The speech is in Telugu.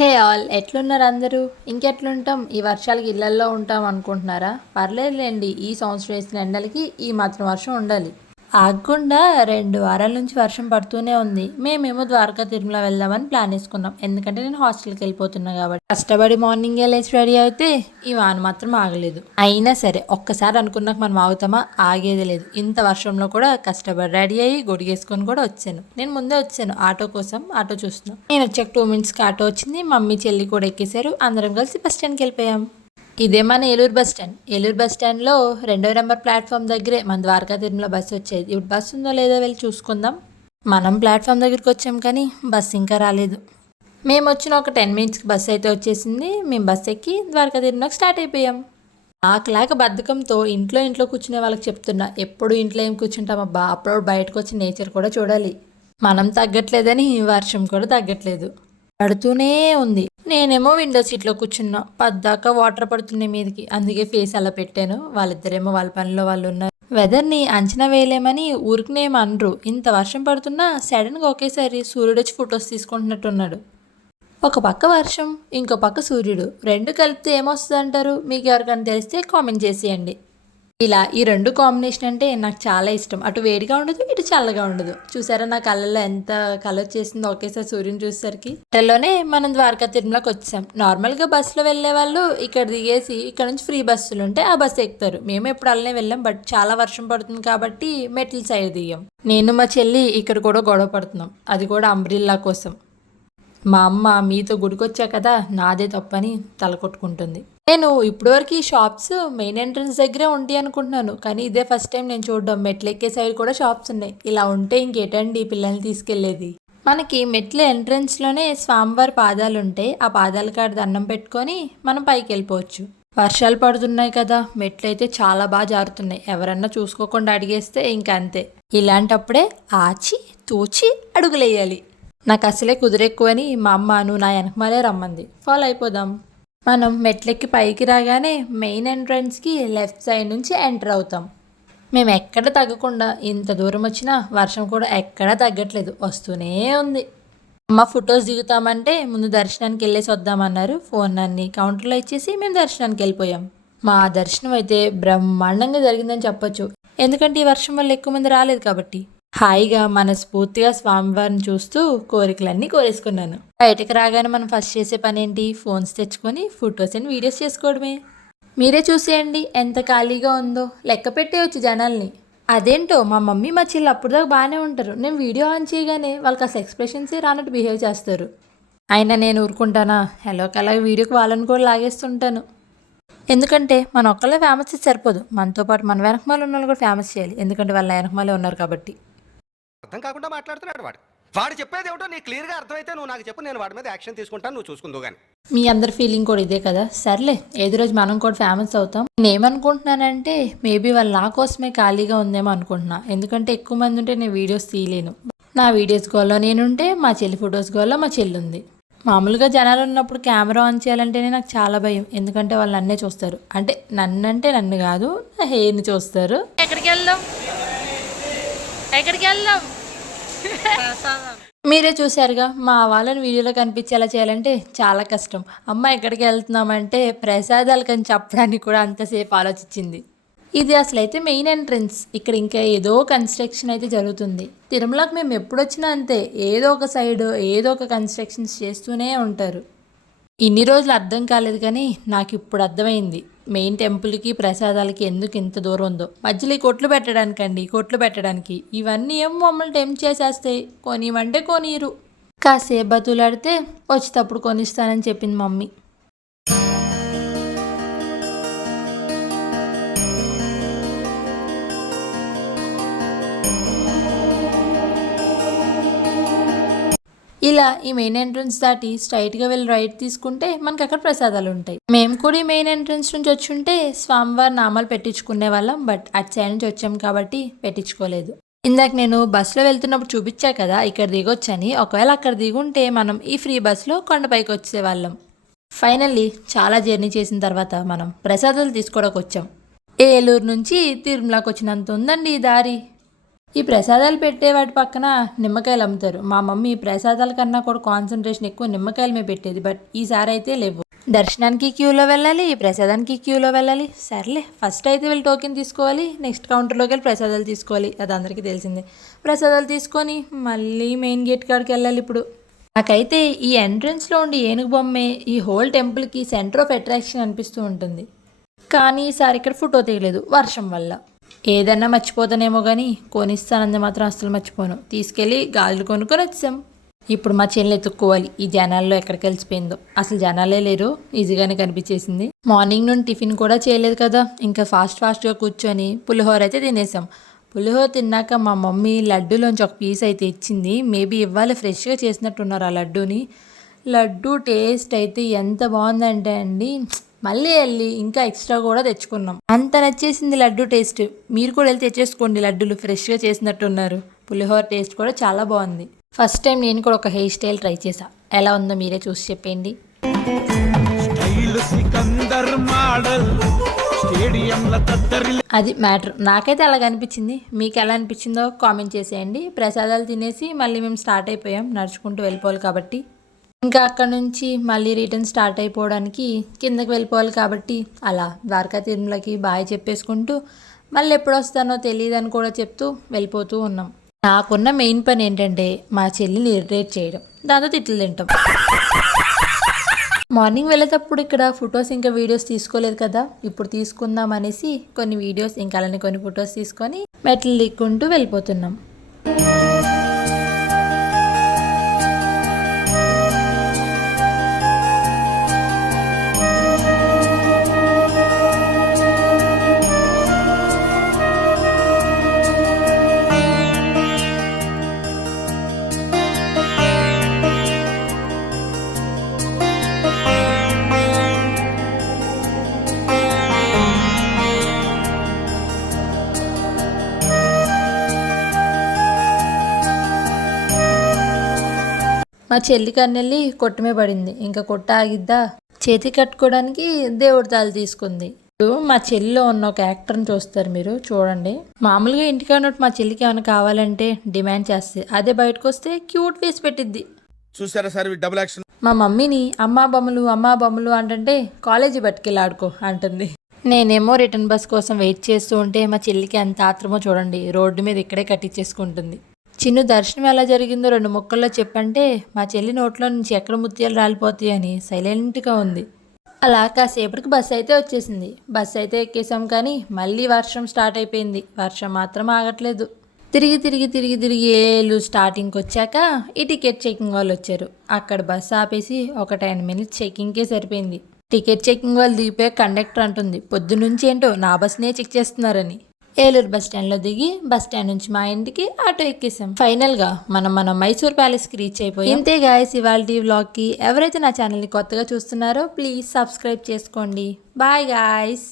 హే ఆల్ ఎట్లున్నారు అందరూ? ఇంకెట్లుంటాం? ఈ వర్షాలకి ఇళ్లల్లో ఉంటాం అనుకుంటున్నారా? పర్లేదులేండి, ఈ సంవత్సరం వేసిన ఎండలకి ఈ మాత్రం వర్షం ఉండాలి. ఆగకుండా 2 వారాల నుంచి వర్షం పడుతూనే ఉంది. మేమేమో ద్వారకా తిరుమల వెళ్దామని ప్లాన్ వేసుకున్నాం. ఎందుకంటే నేను హాస్టల్కి వెళ్ళిపోతున్నా కాబట్టి. కష్టపడి మార్నింగే లేచి రెడీ అయితే ఈ వాన మాత్రం ఆగలేదు. అయినా సరే ఒక్కసారి అనుకున్నాక మనం ఆగుతామా? ఆగేది లేదు. ఇంత వర్షంలో కూడా కష్టపడి రెడీ అయ్యి గొడిగేసుకొని కూడా వచ్చాను. నేను ముందే వచ్చాను ఆటో కోసం. ఆటో చూస్తున్నాం. నేను వచ్చాక 2 మినిట్స్కి ఆటో వచ్చింది. మమ్మీ చెల్లి కూడా ఎక్కేశారు. అందరం కలిసి బస్ స్టాండ్కి వెళ్ళిపోయాం. ఇదే మన Eluru bus stand. Eluru bus స్టాండ్లో 2వ నెంబర్ ప్లాట్ఫామ్ దగ్గరే మన ద్వారకా తిరుమల బస్సు వచ్చేది. ఇప్పుడు బస్సు ఉందో లేదో వెళ్ళి చూసుకుందాం. మనం ప్లాట్ఫామ్ దగ్గరికి వచ్చాం కానీ బస్సు ఇంకా రాలేదు. మేము వచ్చిన ఒక 10 మినిట్స్కి బస్సు అయితే వచ్చేసింది. మేము బస్సు ఎక్కి ద్వారకా తిరుమలకు స్టార్ట్ అయిపోయాం. నాకులాగా బద్ధకంతో ఇంట్లో కూర్చునే వాళ్ళకి చెప్తున్నా, ఎప్పుడు ఇంట్లో ఏం కూర్చుంటామబ్బా, అప్పుడు బయటకు వచ్చి నేచర్ కూడా చూడాలి. మనం తగ్గట్లేదని వర్షం కూడా తగ్గట్లేదు, పడుతూనే ఉంది. నేనేమో విండో సీట్లో కూర్చున్నా. పద్దాకా వాటర్ పడుతున్నాయి మీదకి, అందుకే ఫేస్ అలా పెట్టాను. వాళ్ళిద్దరేమో వాళ్ళ పనిలో వాళ్ళు ఉన్నారు. వెదర్ని అంచనా వేయలేమని ఊరికనేమో అనరు. ఇంత వర్షం పడుతున్నా సడన్గా ఒకేసారి సూర్యుడు వచ్చి ఫొటోస్ తీసుకుంటున్నట్టున్నాడు. ఒక పక్క వర్షం, ఇంకో పక్క సూర్యుడు, రెండు కలిపితే ఏమొస్తుంది అంటారు? మీకు ఎవరికైనా తెలిస్తే కామెంట్ చేసేయండి. ఇలా ఈ రెండు కాంబినేషన్ అంటే నాకు చాలా ఇష్టం. అటు వేడిగా ఉండదు, ఇటు చల్లగా ఉండదు. చూసారా నా కళ్ళల్లో ఎంత కలర్ చేసిందో ఒకేసారి సూర్యుని చూసేసరికి. హోటల్లోనే మనం ద్వారకా తిరుమలకి వచ్చాం. నార్మల్గా బస్సులో వెళ్ళే వాళ్ళు ఇక్కడ దిగేసి ఇక్కడ నుంచి ఫ్రీ బస్సులు ఉంటే ఆ బస్సు ఎక్కుతారు. మేము ఎప్పుడు అలానే వెళ్ళాం, బట్ చాలా వర్షం పడుతుంది కాబట్టి మెట్ల సైడ్ దిగాం. నేను మా చెల్లి ఇక్కడ కూడా గొడవ పడుతున్నాం, అది కూడా అంబ్రిల్లా కోసం. మా అమ్మ మీతో గుడికొచ్చా కదా నాదే తప్పని తల కొట్టుకుంటుంది. నేను ఇప్పటివరకు ఈ షాప్స్ మెయిన్ ఎంట్రన్స్ దగ్గరే ఉంటాయి అనుకుంటున్నాను, కానీ ఇదే ఫస్ట్ టైం నేను చూడడం. మెట్లెక్కే సైడ్ కూడా షాప్స్ ఉన్నాయి. ఇలా ఉంటే ఇంకేటండి పిల్లల్ని తీసుకెళ్లేది. మనకి మెట్ల ఎంట్రన్స్లోనే స్వామివారి పాదాలు ఉంటాయి. ఆ పాదాల కాడ దండం పెట్టుకొని మనం పైకి వెళ్ళిపోవచ్చు. వర్షాలు పడుతున్నాయి కదా, మెట్లు అయితే చాలా బాగా జారుతున్నాయి. ఎవరన్నా చూసుకోకుండా అడిగేస్తే ఇంకా అంతే. ఇలాంటప్పుడే ఆచి తూచి అడుగులేయాలి. నాకు అసలే కుదిరెక్కువని మా అమ్మ నువ్వు నా వెనకమాలే రమ్మంది. ఫాలో అయిపోదాం. మనం మెట్లెక్కి పైకి రాగానే మెయిన్ ఎంట్రన్స్కి లెఫ్ట్ సైడ్ నుంచి ఎంటర్ అవుతాం. మేము ఎక్కడ తగ్గకుండా ఇంత దూరం వచ్చినా వర్షం కూడా ఎక్కడా తగ్గట్లేదు, వస్తూనే ఉంది. అమ్మ ఫొటోస్ దిగుతామంటే ముందు దర్శనానికి వెళ్ళేసి వద్దామన్నారు. ఫోన్ అన్ని కౌంటర్లో ఇచ్చేసి మేము దర్శనానికి వెళ్ళిపోయాం. మా దర్శనం అయితే బ్రహ్మాండంగా జరిగిందని చెప్పొచ్చు. ఎందుకంటే ఈ వర్షం వల్ల ఎక్కువ మంది రాలేదు కాబట్టి. హాయిగా మనస్ఫూర్తిగా స్వామివారిని చూస్తూ కోరికలన్నీ కోరేసుకున్నాను. బయటకు రాగానే మనం ఫస్ట్ చేసే పని ఏంటి? ఫోన్స్ తెచ్చుకొని ఫొటోస్ అండ్ వీడియోస్ చేసుకోవడమే. మీరే చూసేయండి ఎంత ఖాళీగా ఉందో. లెక్క పెట్టేయచ్చు జనాల్ని. అదేంటో మా మమ్మీ మా చెల్లి అప్పుడు దాకా బాగానే ఉంటారు. నేను వీడియో ఆన్ చేయగానే వాళ్ళకి అసలు ఎక్స్ప్రెషన్సే రానట్టు బిహేవ్ చేస్తారు. అయినా నేను ఊరుకుంటానా? ఎలాగ వీడియోకి వాళ్ళని కూడా లాగేస్తుంటాను. ఎందుకంటే మన ఒక్కళ్ళే ఫేమస్ సరిపోదు, మనతో పాటు మన వెనకమాల ఉన్న వాళ్ళు కూడా ఫేమస్ చేయాలి. ఎందుకంటే వాళ్ళ వెనకమాలే ఉన్నారు కాబట్టి. అర్థం కాకుండా మాట్లాడుతున్నాడు వాడు చెప్పేది ఏమిటో నీకు క్లియర్గా అర్థమైతే నువ్వు నాకు చెప్పు, నేను వాడి మీద యాక్షన్ తీసుకుంటాను, నువ్వు చూసుకుందో కానీ. మీ అందరి ఫీలింగ్ కూడా ఇదే కదా? సర్లే, ఏదో రోజు మనం కూడా ఫేమస్ అవుతాం. నేనేమనుకుంటున్నానంటే మేబీ వాళ్ళు నా కోసమే ఖాళీగా ఉందేమో అనుకుంటున్నా. ఎందుకంటే ఎక్కువ మంది ఉంటే నేను వీడియోస్ తీయలేను. నా వీడియోస్ గోల్లో నేనుంటే మా చెల్లి ఫొటోస్ గోల్లో మా చెల్లి ఉంది. మామూలుగా జనాలు ఉన్నప్పుడు కెమెరా ఆన్ చేయాలంటేనే నాకు చాలా భయం. ఎందుకంటే వాళ్ళు నన్నే చూస్తారు. అంటే నన్ను కాదు, నా హెయిర్ని చూస్తారు. ఎక్కడికి వెళ్దాం మీరే చూశారుగా. మా వాళ్ళని వీడియోలో కనిపించేలా చేయాలంటే చాలా కష్టం. అమ్మ ఎక్కడికి వెళ్తున్నామంటే ప్రసాదాలకని చెప్పడానికి కూడా అంతసేపు ఆలోచించింది. ఇది అసలైతే మెయిన్ ఎంట్రన్స్. ఇక్కడ ఇంకా ఏదో కన్స్ట్రక్షన్ అయితే జరుగుతుంది. తిరుమలకు మేము ఎప్పుడు వచ్చినా అంతే, ఏదో ఒక సైడ్ ఏదో ఒక కన్స్ట్రక్షన్స్ చేస్తూనే ఉంటారు. ఇన్ని రోజులు అర్థం కాలేదు కానీ నాకు ఇప్పుడు అర్థమైంది. మెయిన్ టెంపుల్కి ప్రసాదాలకి ఎందుకు ఇంత దూరం ఉందో. మధ్యలో ఈ కొట్లు పెట్టడానికి ఇవన్నీ ఏం మమ్మల్ని టెంప్ట్ చేసేస్తాయి. కొనివ్వంటే కొనిరు. కాసేపు బతులాడితే వచ్చేటప్పుడు కొనిస్తానని చెప్పింది మమ్మీ. ఇలా ఈ మెయిన్ ఎంట్రన్స్ దాటి స్ట్రైట్గా వెళ్ళి రైట్ తీసుకుంటే మనకి అక్కడ ప్రసాదాలు ఉంటాయి. మేము కూడా ఈ మెయిన్ ఎంట్రన్స్ నుంచి వచ్చి ఉంటే స్వామివారి నామాలు పెట్టించుకునే వాళ్ళం. బట్ అటు సైడ్ నుంచి వచ్చాం కాబట్టి పెట్టించుకోలేదు. ఇందాక నేను బస్సులో వెళ్తున్నప్పుడు చూపించా కదా ఇక్కడ దిగొచ్చని. ఒకవేళ అక్కడ దిగుంటే మనం ఈ ఫ్రీ బస్సులో కొండపైకి వచ్చేవాళ్ళం. ఫైనల్లీ చాలా జర్నీ చేసిన తర్వాత మనం ప్రసాదాలు తీసుకోవడానికి వచ్చాం. ఏలూరు నుంచి తిరుమలకి వచ్చినంత ఉందండి ఈ దారి. ఈ ప్రసాదాలు పెట్టే వాటి పక్కన నిమ్మకాయలు అమ్ముతారు. మా మమ్మీ ప్రసాదాల కన్నా కూడా కాన్సన్ట్రేషన్ ఎక్కువ నిమ్మకాయల మీద పెట్టేది. బట్ ఈసారి అయితే లేవు. దర్శనానికి క్యూలో వెళ్ళాలి, ప్రసాదానికి క్యూలో వెళ్ళాలి. సర్లే ఫస్ట్ అయితే వీళ్ళు టోకెన్ తీసుకోవాలి, నెక్స్ట్ కౌంటర్లోకి వెళ్ళి ప్రసాదాలు తీసుకోవాలి. అది అందరికీ తెలిసిందే. ప్రసాదాలు తీసుకొని మళ్ళీ మెయిన్ గేట్ కాడికి వెళ్ళాలి. ఇప్పుడు నాకైతే ఈ ఎంట్రన్స్లో ఉండి ఏనుగు బొమ్మే ఈ హోల్ టెంపుల్కి సెంటర్ ఆఫ్ అట్రాక్షన్ అనిపిస్తూ ఉంటుంది. కానీ ఈసారి ఇక్కడ ఫోటో తీయలేదు వర్షం వల్ల. ఏదన్నా మర్చిపోతానేమో కానీ కొనిస్తానంది మాత్రం అస్సలు మర్చిపోను. తీసుకెళ్ళి గాజులు కొనుక్కొని వచ్చాం. ఇప్పుడు మా చెల్లి ఎత్తుక్కోవాలి. ఈ జనాల్లో ఎక్కడికి వెళ్ళిపోయిందో. అసలు జనాలే లేరు, ఈజీగానే కనిపించేసింది. మార్నింగ్ నుండి టిఫిన్ కూడా చేయలేదు కదా, ఇంకా ఫాస్ట్గా కూర్చొని పులిహోర అయితే తినేసాం. పులిహోర తిన్నాక మా మమ్మీ లడ్డూలోంచి ఒక పీస్ అయితే ఇచ్చింది. మేబీ ఇవాళ ఫ్రెష్గా చేసినట్టున్నారు ఆ లడ్డూని. లడ్డూ టేస్ట్ అయితే ఎంత బాగుందంటే అండి, మళ్ళీ వెళ్ళి ఇంకా ఎక్స్ట్రా కూడా తెచ్చుకున్నాం. అంత నచ్చేసింది లడ్డు టేస్ట్. మీరు కూడా వెళ్ళి తెచ్చేసుకోండి, లడ్డూలు ఫ్రెష్గా చేసినట్టున్నారు. పులిహోర టేస్ట్ కూడా చాలా బాగుంది. ఫస్ట్ టైం నేను కూడా ఒక హెయిర్ స్టైల్ ట్రై చేశా. ఎలా ఉందో మీరే చూసి చెప్పండి. అది మ్యాటర్. నాకైతే అలాగ అనిపించింది. మీకు ఎలా అనిపించిందో కామెంట్ చేసేయండి. ప్రసాదాలు తినేసి మళ్ళీ మేము స్టార్ట్ అయిపోయాం. నడుచుకుంటూ వెళ్ళిపోవాలి కాబట్టి. ఇంకా అక్కడ నుంచి మళ్ళీ రిటర్న్ స్టార్ట్ అయిపోవడానికి కిందకి వెళ్ళిపోవాలి కాబట్టి అలా ద్వారకా తిరుమలకి బాయ్ చెప్పేసుకుంటూ మళ్ళీ ఎప్పుడు వస్తానో తెలియదని కూడా చెప్తూ వెళ్ళిపోతూ ఉన్నాం. నాకున్న మెయిన్ పని ఏంటంటే మా చెల్లిని ఇరిటేట్ చేయడం, దాంతో తిట్లు తింటాం. మార్నింగ్ వెళ్ళేటప్పుడు ఇక్కడ ఫొటోస్ ఇంకా వీడియోస్ తీసుకోలేదు కదా, ఇప్పుడు తీసుకుందాం అనేసి కొన్ని వీడియోస్ ఇంకా అలానే కొన్ని ఫొటోస్ తీసుకొని మెట్లు దిక్కుంటూ వెళ్ళిపోతున్నాం. మా చెల్లి కన్నెళ్ళి కొట్టమే పడింది. ఇంకా కొట్ట ఆగిద్దా, చేతి కట్టుకోవడానికి దేవుడి తాళి తీసుకుంది. ఇప్పుడు మా చెల్లిలో ఉన్న ఒక యాక్టర్ని చూస్తారు మీరు, చూడండి. మామూలుగా ఇంటికి ఉన్నట్టు మా చెల్లికి ఏమైనా కావాలంటే డిమాండ్ చేస్తే, అదే బయటకు వస్తే క్యూట్ ఫేస్ పెట్టిద్ది. చూసారా సార్ డబుల్ యాక్షన్. మా మమ్మీని అమ్మా బొమ్మలు అంటే కాలేజీ పట్టుకెళ్ళి ఆడుకో అంటుంది. నేనేమో రిటర్న్ బస్ కోసం వెయిట్ చేస్తూ ఉంటే మా చెల్లికి ఎంత ఆత్రమో చూడండి, రోడ్డు మీద ఇక్కడే కట్టించేసుకుంటుంది. చిన్న దర్శనం ఎలా జరిగిందో 2 ముక్కల్లో చెప్పంటే మా చెల్లి నోట్లో నుంచి ఎక్కడ ముత్యాలు రాలిపోతాయి అని సైలెంట్గా ఉంది. అలా కాసేపటికి బస్సు అయితే వచ్చేసింది. బస్సు అయితే ఎక్కేసాం కానీ మళ్ళీ వర్షం స్టార్ట్ అయిపోయింది. వర్షం మాత్రం ఆగట్లేదు. తిరిగి ఏళ్ళు స్టార్టింగ్కి వచ్చాక ఈ టికెట్ చెకింగ్ వాళ్ళు వచ్చారు. అక్కడ బస్సు ఆపేసి ఒక 10 మినిట్స్ చెకింగ్కే సరిపోయింది. టికెట్ చెకింగ్ వాళ్ళు దిగిపోయి కండక్టర్ అంటుంది, పొద్దునుంచి ఏంటో నా బస్నే చెక్ చేస్తున్నారని. ఏలూరు బస్ స్టాండ్లో దిగి బస్ స్టాండ్ నుంచి మా ఇంటికి ఆటో ఎక్కేసాం. ఫైనల్గా మనం మైసూర్ ప్యాలెస్కి రీచ్ అయిపోయి. ఇంతే గాయస్ ఇవాల్టి వ్లాగ్కి. ఎవరైతే నా ఛానల్ని కొత్తగా చూస్తున్నారో ప్లీజ్ సబ్స్క్రైబ్ చేసుకోండి. Bye guys.